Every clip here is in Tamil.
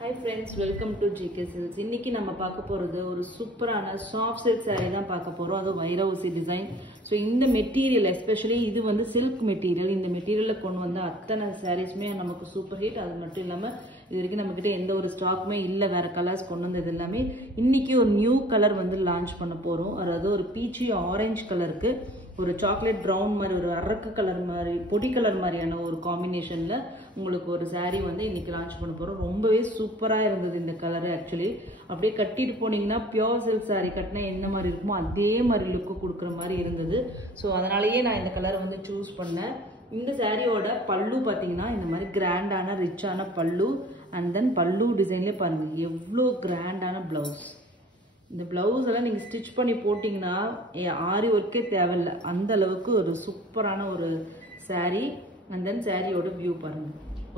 Hi friends, welcome to GK Silks. இன்னைக்கு நம்ம பார்க்க போறது ஒரு சூப்பரான சாஃப்ட் சில்க் saree தான் பார்க்க போறோம். அது வைரவுசி டிசைன். சோ இந்த மெட்டீரியல் எஸ்பெஷலி இது வந்து சில்க் மெட்டீரியல். இந்த மெட்டீரியல்ல கொண்டு வந்த அத்தனை சாரீஸ்மே நமக்கு சூப்பர் ஹிட். அது மட்டும் இல்லாம இது வரைக்கும் நம்ம கிட்ட எந்த ஒரு ஸ்டாக்குமே இல்ல, வேற கலர்ஸ் கொண்டு வந்தது எல்லாமே. இன்னைக்கு ஒரு நியூ கலர் வந்து லான்ச் பண்ண போறோம். அதாவது ஒரு பீச்சி ஆரஞ்சு கலருக்கு ஒரு சாக்லேட் ப்ரௌன் மாதிரி ஒரு அரக்கு கலர் மாதிரி பொடி கலர் மாதிரியான ஒரு காம்பினேஷன்ல உங்களுக்கு ஒரு saree வந்து இன்னைக்கு லான்ச் பண்ண போறோம். ரொம்பவே சூப்பரா இருந்தது இந்த கலர். ஆக்சுவலி அப்படியே கட்டிட்டு போனீங்கன்னா பியோர் சில்க் saree கட்டினா என்ன மாதிரி இருக்குமோ அதே மாதிரி லுக்கு கொடுக்குற மாதிரி இருந்தது. ஸோ அதனாலேயே நான் இந்த கலர் வந்து சூஸ் பண்ணேன். இந்த சாரியோட பல்லு பார்த்தீங்கன்னா இந்த மாதிரி கிராண்டான ரிச்சான பல்லு. அண்ட் தென் பல்லு டிசைன்லேயே பாருங்க எவ்வளோ கிராண்டான பிளவுஸ். இந்த பிளவுஸ் எல்லாம் நீங்க ஸ்டிச் பண்ணி போட்டீங்கன்னா ஆரி ஒர்க்கே தேவையில்லை, அந்த அளவுக்கு ஒரு சூப்பரான ஒரு saree. அண்ட் தென் சாரியோட வியூ பாருங்க.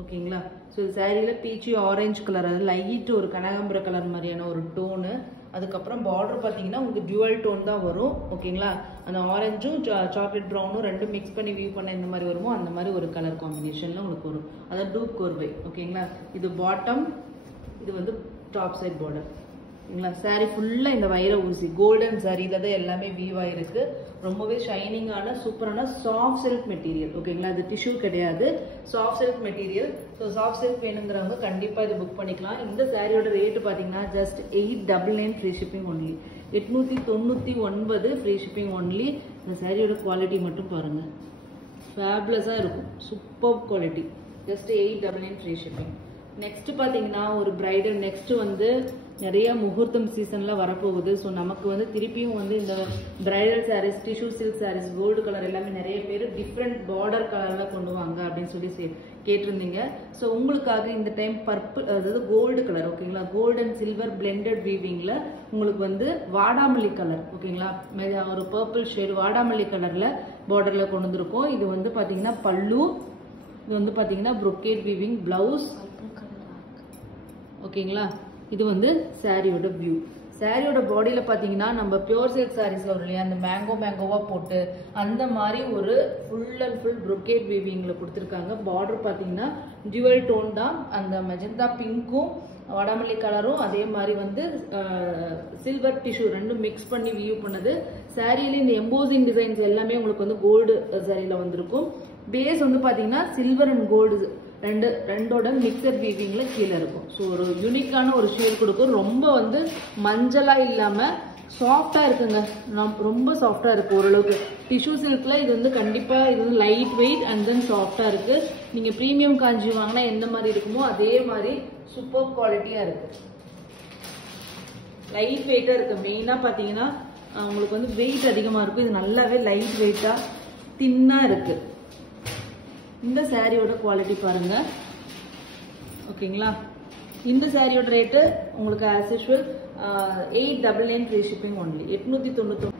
ஓகேங்களா? ஸோ சாரியில பீச்சி ஆரஞ்சு கலர், அது லைட் ஒரு கனகாம்பர கலர் மாதிரியான ஒரு டோனு. அதுக்கப்புறம் பார்டர் பார்த்தீங்கன்னா உங்களுக்கு டியூவல் டோன் தான் வரும். ஓகேங்களா? அந்த ஆரஞ்சும் சாக்லேட் ப்ரௌனும் ரெண்டும் மிக்ஸ் பண்ணி வியூ பண்ண இந்த மாதிரி வருமோ அந்த மாதிரி ஒரு கலர் காம்பினேஷன்ல உங்களுக்கு வரும். அதாவது டூப் கோர்வை. ஓகேங்களா? இது பாட்டம், இது வந்து டாப் சைட் பார்டர். ஓகேங்களா? சாரி ஃபுல்லா இந்த வைர ஊசி கோல்டன் சாரி தான் எல்லாமே வீவ் ஆயிருக்கு. ரொம்பவே ஷைனிங்கான சூப்பரான சாஃப்ட் சில்க் மெட்டீரியல். ஓகேங்களா? இது டிஷ்யூ கிடையாது, soft silk material. So soft silk வேணுங்கிறவங்க கண்டிப்பா இது புக் பண்ணிக்கலாம். இந்த சாரியோட ரேட் பாத்தீங்கன்னா just 899 free shipping only. 899 free shipping only. இந்த சாரியோட குவாலிட்டி மட்டும் பாருங்க, ஃபேபுலஸா இருக்கும். Super quality. Just 899 free shipping. Next பாத்தீங்கன்னா ஒரு பிரைடல். நெக்ஸ்ட் வந்து நிறைய முகூர்த்தம் சீசன்ல வரப்போகுது. ஸோ நமக்கு வந்து திருப்பியும் வந்து இந்த bridal saris, tissue silk saris, gold colour எல்லாமே நிறைய பேர் டிஃப்ரெண்ட் பார்டர் கலர்ல கொண்டு வாங்க அப்படின்னு சொல்லி கேட்டிருந்தீங்க. ஸோ உங்களுக்காக இந்த டைம் பர்பிள், அதாவது கோல்டு கலர். ஓகேங்களா? கோல்டு அண்ட் சில்வர் பிளெண்டட் வீவிங்ல உங்களுக்கு வந்து வாடாமல்லி கலர். ஓகேங்களா? ஒரு பர்பிள் ஷேடு வாடாமல்லி கலர்ல பார்டர்ல கொண்டு வந்திருக்கோம். இது வந்து பாத்தீங்கன்னா பல்லு, இது வந்து பாத்தீங்கன்னா brocade வீவிங் பிளவுஸ். ஓகேங்களா? இது வந்து சாரியோட வியூ. சாரியோட பாடியில பாத்தீங்கன்னா நம்ம பியோர் சில்க் சாரீஸ்ல ஒரு இல்லையா அந்த மேங்கோவா போட்டு அந்த மாதிரி ஒரு ஃபுல் அண்ட் ஃபுல் brocade வீவிங்ல கொடுத்துருக்காங்க. பார்டர் பாத்தீங்கன்னா டியூவல் டோன் தான். அந்த மெஜந்தா பிங்க்கும் வடாமல்லி கலரும் அதே மாதிரி வந்து சில்வர் டிஷ்யூ ரெண்டும் மிக்ஸ் பண்ணி வியூ பண்ணது. சாரியில இந்த எம்போசிங் டிசைன்ஸ் எல்லாமே உங்களுக்கு வந்து கோல்டு சாரியில வந்திருக்கும். பேஸ் வந்து பாத்தீங்கன்னா சில்வர் அண்ட் கோல்டு ரெண்டோட மிக்சர் வீவிங்ல கீழே இருக்கும். ஸோ ஒரு யூனிக்கான ஒரு ஷேட் கொடுக்கும். ரொம்ப வந்து மஞ்சளா இல்லாம சாஃப்டா இருக்குங்க. ரொம்ப சாஃப்டா இருக்கு ஓரளவுக்கு. டிஷ்யூ சில்க்ல இது வந்து கண்டிப்பா இது வந்து லைட் வெயிட் அண்ட் தென் சாஃப்டா இருக்கு. நீங்க பிரீமியம் காஞ்சி வாங்கினா எந்த மாதிரி இருக்குமோ அதே மாதிரி சூப்பர் குவாலிட்டியா இருக்கு. லைட் வெயிட்டா இருக்கு. மெயினா பாத்தீங்கன்னா உங்களுக்கு வந்து வெயிட் அதிகமா இருக்கும். இது நல்லாவே லைட் வெயிட்டா தின்னா இருக்கு. இந்த சாரியோட குவாலிட்டி பாருங்க. ஓகேங்களா? இந்த சாரியோட ரேட்டு உங்களுக்கு as usual 899 free shipping only. 899.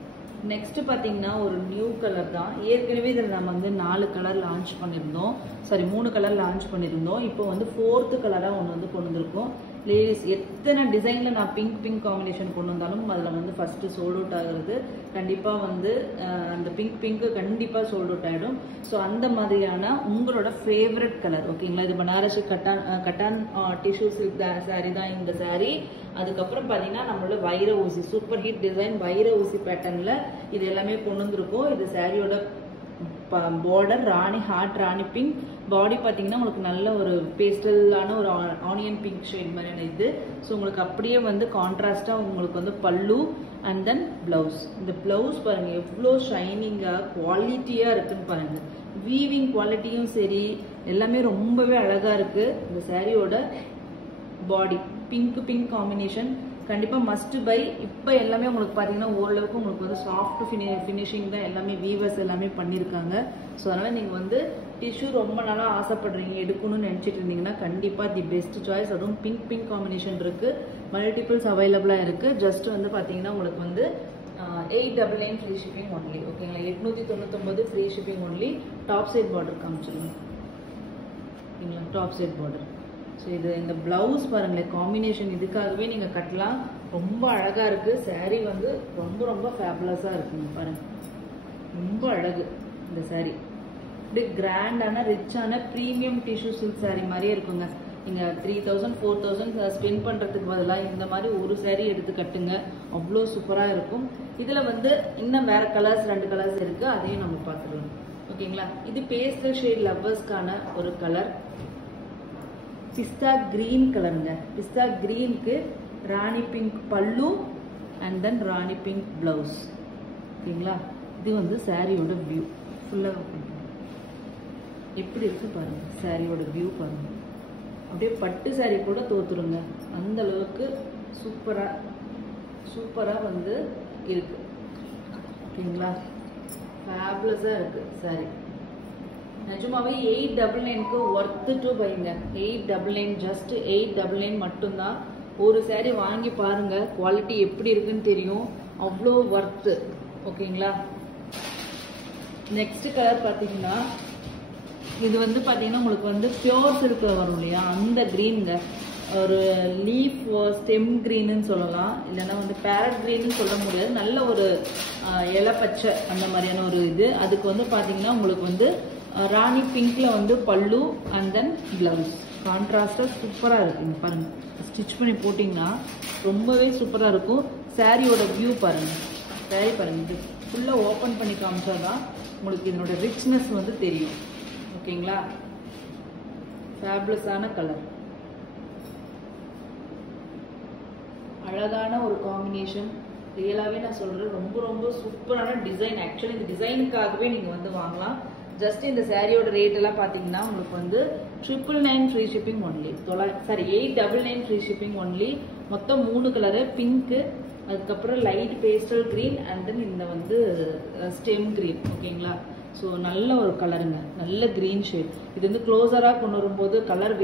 Next பாத்தீங்கன்னா ஒரு நியூ கலர் தான். ஏற்கனவே இதில் நம்ம வந்து 4 கலர் லான்ச் பண்ணியிருந்தோம். சாரி 3 கலர் லான்ச் பண்ணியிருந்தோம். இப்போ வந்து 4th கலரா ஒன்று வந்து கொண்டு வந்திருக்கோம். லேடிஸ் எத்தனை டிசைன்ல நான் பிங்க் காம்பினேஷன் கொண்டு வந்தாலும் அதில் வந்து ஃபர்ஸ்ட் சோல்ட் அவுட் ஆகுறது கண்டிப்பா வந்து அந்த பிங்க் கண்டிப்பா சோல்ட் அவுட் ஆயிடும். ஸோ அந்த மாதிரியான உங்களோட ஃபேவரட் கலர். ஓகேங்களா? இது பனாரசி கட்டான் டிஷ்யூ சில்க் சாரி தான் இந்த சாரி. அதுக்கப்புறம் பாத்தீங்கன்னா நம்மளோட வைர ஊசி சூப்பர் ஹிட் டிசைன் வைர ஊசி பேட்டர்ன்ல இது எல்லாமே கொண்டு வந்திருக்கோம். இது சாரியோட பார்டர் ராணி பிங்க். பாடி பாத்தீங்கன்னா உங்களுக்கு நல்ல ஒரு பேஸ்டலான ஒரு ஆனியன் பிங்க் ஷேட் மாதிரியான இது. ஸோ உங்களுக்கு அப்படியே வந்து கான்ட்ராஸ்டா உங்களுக்கு வந்து பல்லு அண்ட் தென் பிளவுஸ். இந்த பிளவுஸ் பாருங்க எவ்வளோ ஷைனிங்கா குவாலிட்டியா இருக்குன்னு பாருங்க. வீவிங் குவாலிட்டியும் சரி எல்லாமே ரொம்பவே அழகா இருக்கு. இந்த சாரியோட பாடி பிங்க் காம்பினேஷன் கண்டிப்பா மஸ்ட் பை. இப்போ எல்லாமே உங்களுக்கு பாத்தீங்கன்னா ஓரளவுக்கு உங்களுக்கு வந்து சாஃப்ட் ஃபினிஷிங் தான் எல்லாமே வீவர்ஸ் எல்லாமே பண்ணிருக்காங்க. ஸோ அதனால நீங்க வந்து டிஷ்யூ ரொம்ப நாளா ஆசைப்படுறீங்க எடுக்கணும்னு நினைச்சிட்டு இருந்தீங்கன்னா கண்டிப்பா தி பெஸ்ட் சாய்ஸ். அதுவும் பிங்க் காம்பினேஷன் இருக்கு, மல்டிபிள்ஸ் அவைலபிளா இருக்கு. ஜஸ்ட் வந்து பாத்தீங்கன்னா உங்களுக்கு வந்து 899 ஃப்ரீ ஷிப்பிங் ஒன்லி. ஓகேங்களா? 899 free shipping only. Top side border காமிச்சிருங்க. ஓகேங்களா? Top side border. ஸோ இது இந்த பிளவுஸ் பாருங்களேன் காம்பினேஷன் இதுக்காகவே நீங்க கட்டலாம். ரொம்ப அழகா இருக்கு. சாரி வந்து ரொம்ப ஃபேபுலஸா இருக்குங்க பாருங்க. ரொம்ப அழகு இந்த சாரி. இப்படி கிராண்டான ரிச்சான பிரீமியம் டிஷ்யூ சில்க் சாரி மாதிரியே இருக்குங்க. நீங்கள் 3000 4000 ஸ்பெண்ட் பண்ணுறதுக்கு பதிலாக இந்த மாதிரி ஒரு saree எடுத்து கட்டுங்க, அவ்வளோ சூப்பராக இருக்கும். இதில் வந்து இன்னும் வேறு கலர்ஸ் 2 கலர்ஸ் இருக்குது, அதையும் நம்ம பார்த்துக்கலாம். ஓகேங்களா? இது பேஸ்டல் ஷேட் லவ்வர்ஸ்க்கான ஒரு கலர், பிஸ்தா கிரீன் கலருங்க. பிஸ்தா கிரீனுக்கு ராணி பிங்க் பல்லு and then Rani pink blouse. ஓகேங்களா? இது வந்து சாரியோட வியூ ஃபுல்லாக எப்படி இருக்கு பாருங்க. சாரியோட வியூ பாருங்க, அப்படியே பட்டு சாரி கூட தோத்துருங்க, அந்த அளவுக்கு சூப்பராக வந்து இருக்கு. ஓகேங்களா? ஃபேபுலஸாக இருக்கு சாரி. நிஜமாவே 899க்கு ஒர்த்து டு பைங்க. 899, ஜஸ்ட் 899 மட்டும்தான். ஒரு சாரி வாங்கி பாருங்க, குவாலிட்டி எப்படி இருக்குன்னு தெரியும், அவ்வளோ ஒர்த்து. ஓகேங்களா? நெக்ஸ்ட் கலர் பார்த்தீங்கன்னா இது வந்து பார்த்தீங்கன்னா உங்களுக்கு வந்து பியோர் சில்க்ல வரும் இல்லையா, அந்த க்ரீனுங்க. ஒரு லீஃப் ஸ்டெம் க்ரீன்னு சொல்லலாம், இல்லைன்னா வந்து பேரட் க்ரீன்னு சொல்ல முடியாது. நல்ல ஒரு இலை பச்சை அந்த மாதிரியான ஒரு இது. அதுக்கு வந்து பார்த்தீங்கன்னா உங்களுக்கு வந்து ராணி பிங்க்ல வந்து பல்லு அண்ட் தென் பிளவுஸ். கான்ட்ராஸ்டாக சூப்பராக இருக்குங்க பாருங்க. ஸ்டிச் பண்ணி போட்டிங்கன்னா ரொம்பவே சூப்பராக இருக்கும். சாரியோட வியூ பாருங்க, சாரி பாருங்க. இது ஃபுல்லாக ஓப்பன் பண்ணி காமிச்சாதான் உங்களுக்கு இதனோட ரிச்னஸ் வந்து தெரியும். ஓகேங்களா? ஃபேபுலஸான கலர், அழகான ஒரு காம்பினேஷன். ரியலாகவே நான் சொல்கிறேன், ரொம்ப ரொம்ப சூப்பரான டிசைன். ஆக்சுவலி இந்த டிசைனுக்காகவே நீங்கள் வந்து வாங்கலாம். ஜஸ்ட் இந்த சாரியோட ரேட் எல்லாம் பார்த்தீங்கன்னா உங்களுக்கு வந்து 999 free shipping only. 899 free shipping only. மொத்தம் 3 கலரு, பிங்க்கு, அதுக்கப்புறம் light pastel green and then இந்த வந்து ஸ்டெம் க்ரீன். ஓகேங்களா? ஸோ நல்ல ஒரு கலருங்க, நல்ல க்ரீன் ஷேட். இது வந்து க்ளோஸராக கொண்டு வரும்போது கலர்